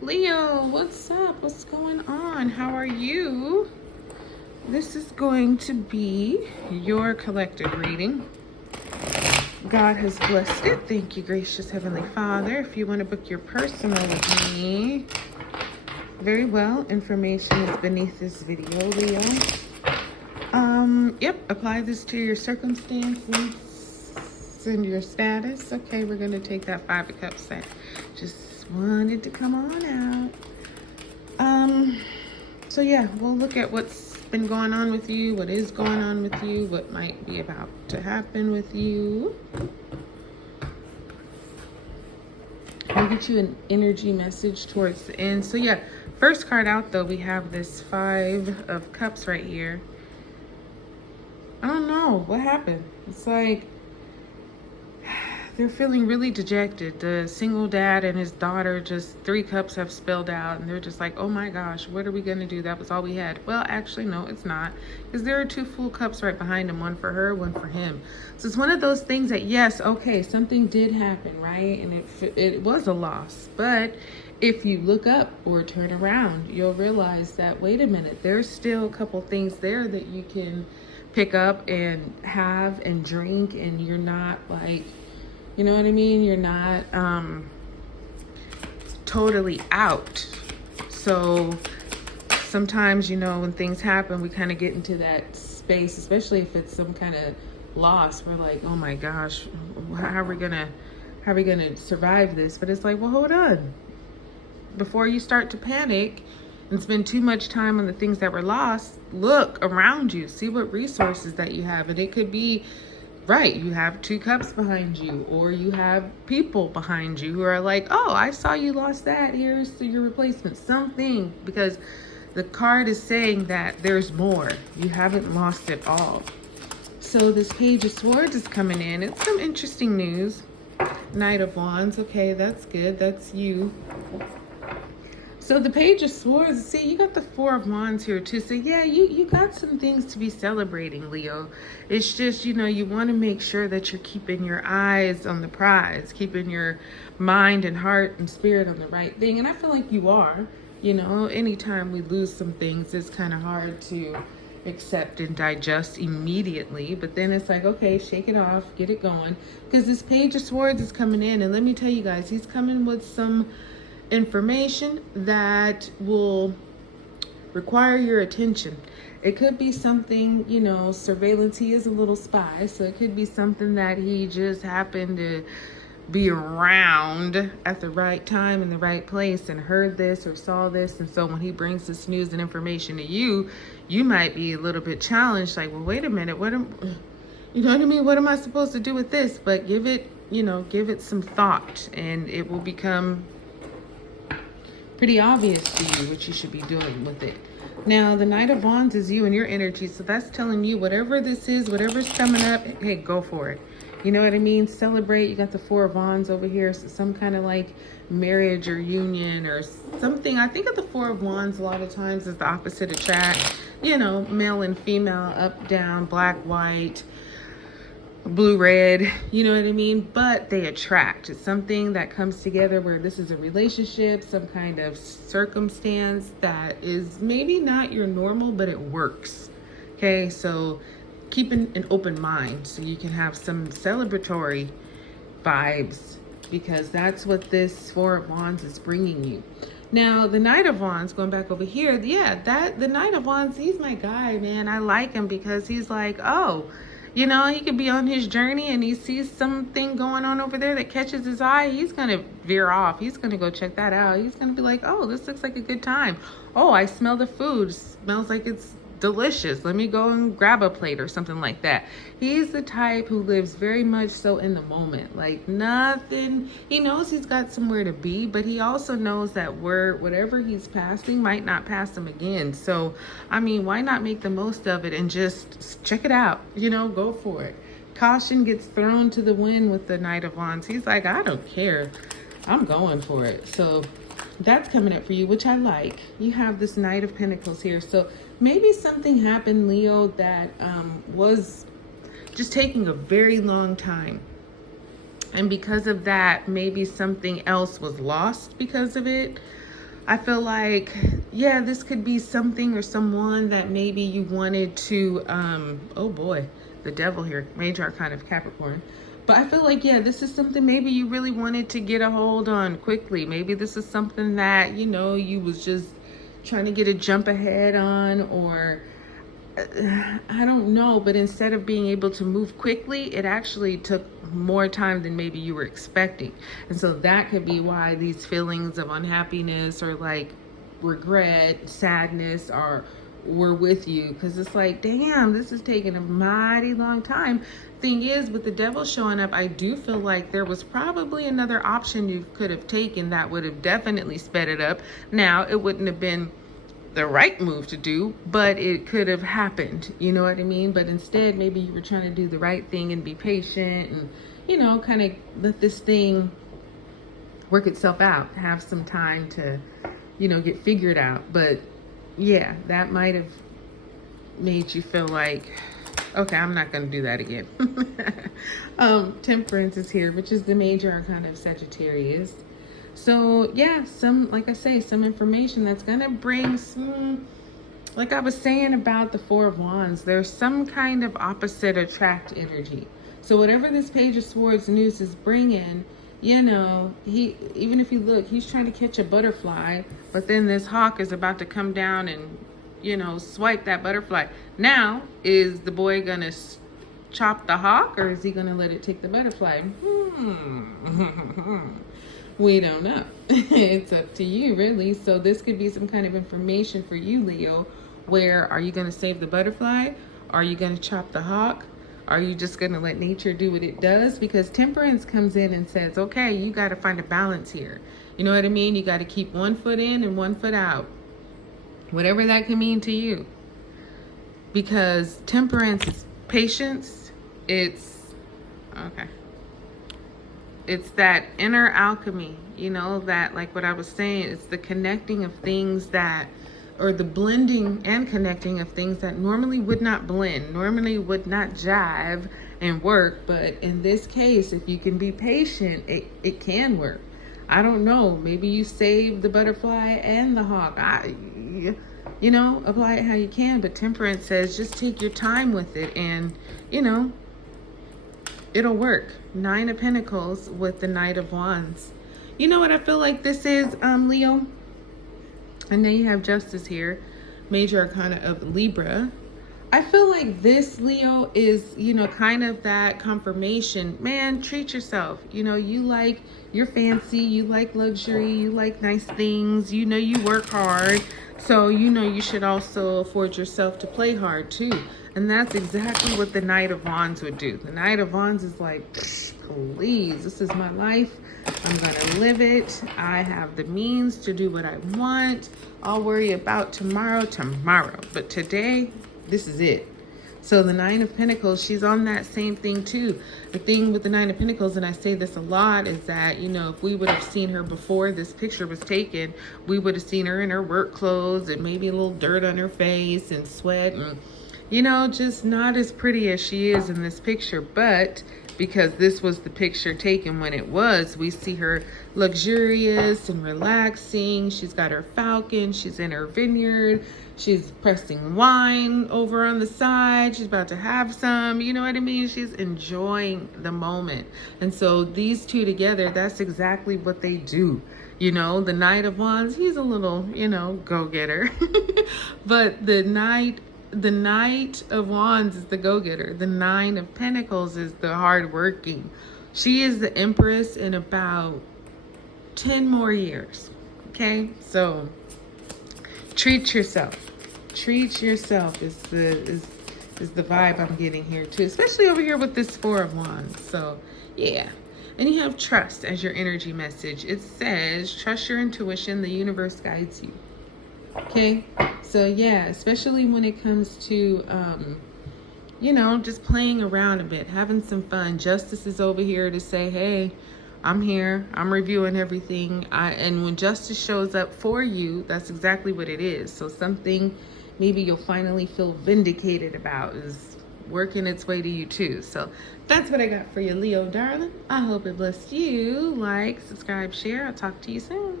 Leo, what's up? What's going on? How are you? This is going to be your collective reading. God has blessed it. Thank you, gracious Heavenly Father. If you want to book your personal with me, very well. Information is beneath this video, Leo. Yep. Apply this to your circumstances and your status. Okay, we're going to take that Five of Cups set. Just wanted to come on out. So yeah, we'll look at what's been going on with you, what is going on with you, what might be about to happen with you. I'll get you an energy message towards the end. So yeah, first card out though, we have this Five of Cups right here. I don't know what happened. It's like they're feeling really dejected. The single dad and his daughter, just 3 cups have spilled out, and they're just like, oh my gosh, what are we gonna do? That was all we had. Well, actually, no, it's not, because there are 2 full cups right behind him, one for her, one for him. So it's one of those things that, yes, okay, something did happen, right? And it was a loss, but if you look up or turn around, you'll realize that, wait a minute, there's still a couple things there that you can pick up and have and drink, and you're not like, you know what I mean? You're not totally out. So sometimes, you know, when things happen, we kind of get into that space, especially if it's some kind of loss. We're like, oh my gosh, how are we gonna survive this? But it's like, well, hold on. Before you start to panic and spend too much time on the things that were lost, look around you, see what resources that you have. And it could be, right, you have 2 cups behind you, or you have people behind you who are like, oh, I saw you lost that, here's your replacement, something, because the card is saying that there's more. You haven't lost it all. So this Page of Swords is coming in. It's some interesting news. Knight of Wands, okay, that's good, that's you. So the Page of Swords, see, you got the 4 of Wands here too. So yeah, you got some things to be celebrating, Leo. It's just, you know, you want to make sure that you're keeping your eyes on the prize, keeping your mind and heart and spirit on the right thing. And I feel like you are. You know, anytime we lose some things, it's kind of hard to accept and digest immediately. But then it's like, okay, shake it off, get it going. Because this Page of Swords is coming in. And let me tell you guys, he's coming with some information that will require your attention. It could be something, you know, surveillance. He is a little spy, so it could be something that he just happened to be around at the right time in the right place and heard this or saw this. And so when he brings this news and information to you, you might be a little bit challenged, like, well, wait a minute, you know what I mean? What am I supposed to do with this? But give it, you know, give it some thought, and it will become pretty obvious to you what you should be doing with it. Now, the Knight of Wands is you and your energy. So that's telling you whatever this is, whatever's coming up, hey, go for it. You know what I mean? Celebrate. You got the 4 of Wands over here. So some kind of like marriage or union or something. I think of the 4 of Wands a lot of times as the opposite attract. You know, male and female, up, down, black, white, blue, red, you know what I mean? But they attract. It's something that comes together where this is a relationship, some kind of circumstance that is maybe not your normal, but it works. Okay, so keep an open mind so you can have some celebratory vibes, because that's what this 4 of Wands is bringing you. Now, the Knight of Wands, going back over here, yeah, the Knight of Wands, he's my guy, man. I like him because he's like, oh, you know, he could be on his journey and he sees something going on over there that catches his eye. He's going to veer off. He's going to go check that out. He's going to be like, oh, this looks like a good time. Oh, I smell the food. It smells like it's delicious. Let me go and grab a plate or something like that. He's the type who lives very much so in the moment. Like nothing. He knows he's got somewhere to be, but he also knows that whatever he's passing might not pass him again. So, I mean, why not make the most of it and just check it out? You know, go for it. Caution gets thrown to the wind with the Knight of Wands. He's like, I don't care. I'm going for it. So that's coming up for you, which I like. You have this Knight of Pentacles here. So maybe something happened, Leo, that was just taking a very long time. And because of that, maybe something else was lost because of it. I feel like, yeah, this could be something or someone that maybe you wanted to, oh boy, the devil here, major arcana of Capricorn. But I feel like, yeah, this is something maybe you really wanted to get a hold on quickly. Maybe this is something that, you know, you was just trying to get a jump ahead on, or I don't know, but instead of being able to move quickly, it actually took more time than maybe you were expecting. And so that could be why these feelings of unhappiness or like regret, sadness were with you, because it's like, damn, this is taking a mighty long time. Thing is, with the devil showing up, I do feel like there was probably another option you could have taken that would have definitely sped it up. Now, it wouldn't have been the right move to do, but it could have happened, you know what I mean? But instead, maybe you were trying to do the right thing and be patient and, you know, kind of let this thing work itself out, have some time to, you know, get figured out. But yeah, that might have made you feel like, okay, I'm not going to do that again. Temperance is here, which is the major arcana of Sagittarius. So yeah, like I say, some information that's gonna bring some, like I was saying about the Four of Wands, there's some kind of opposite attract energy. So whatever this Page of Swords news is bringing, you know, even if you look, he's trying to catch a butterfly, but then this hawk is about to come down and, you know, swipe that butterfly. Now, is the boy gonna chop the hawk, or is he gonna let it take the butterfly? We don't know. It's up to you, really. So this could be some kind of information for you, Leo, where are you going to save the butterfly? Are you going to chop the hawk? Are you just going to let nature do what it does? Because temperance comes in and says, okay, you got to find a balance here. You know what I mean? You got to keep one foot in and one foot out. Whatever that can mean to you. Because temperance is patience. It's, okay. It's that inner alchemy, you know, that, like what I was saying, it's the connecting of things that, or the blending and connecting of things that normally would not blend, normally would not jive and work. But in this case, if you can be patient, it can work. I don't know, maybe you save the butterfly and the hawk. You know, apply it how you can. But temperance says just take your time with it and, you know, it'll work. Nine of Pentacles with the Knight of Wands. You know what I feel like this is, Leo? And then you have Justice here. Major Arcana of Libra. I feel like this, Leo, is, you know, kind of that confirmation. Man, treat yourself. You know, you're fancy. You like luxury. You like nice things. You know, you work hard. So, you know, you should also afford yourself to play hard, too. And that's exactly what the Knight of Wands would do. The Knight of Wands is like, please, this is my life. I'm going to live it. I have the means to do what I want. I'll worry about tomorrow. But today, this is it. So the Nine of Pentacles, she's on that same thing too. The thing with the Nine of Pentacles, and I say this a lot, is that, you know, if we would have seen her before this picture was taken, we would have seen her in her work clothes and maybe a little dirt on her face and sweat and, you know, just not as pretty as she is in this picture. But because this was the picture taken when it was, we see her luxurious and relaxing. She's got her falcon. She's in her vineyard. She's pressing wine over on the side. She's about to have some, you know what I mean? She's enjoying the moment. And so these two together, that's exactly what they do. You know, the Knight of Wands, he's a little, you know, go-getter. But the Knight of Wands is the go-getter. The Nine of Pentacles is the hard-working. She is the Empress in about 10 more years. Okay? So treat yourself. Treat yourself is the vibe I'm getting here too, especially over here with this Four of Wands. So yeah. And you have trust as your energy message. It says trust your intuition, the universe guides you. Okay, so yeah, especially when it comes to you know, just playing around a bit, having some fun. Justice is over here to say, hey, I'm here, I'm reviewing everything. And when justice shows up for you, that's exactly what it is. So something maybe you'll finally feel vindicated about is working its way to you too. So that's what I got for you, Leo darling. I hope it blessed you. Like, subscribe, share. I'll talk to you soon.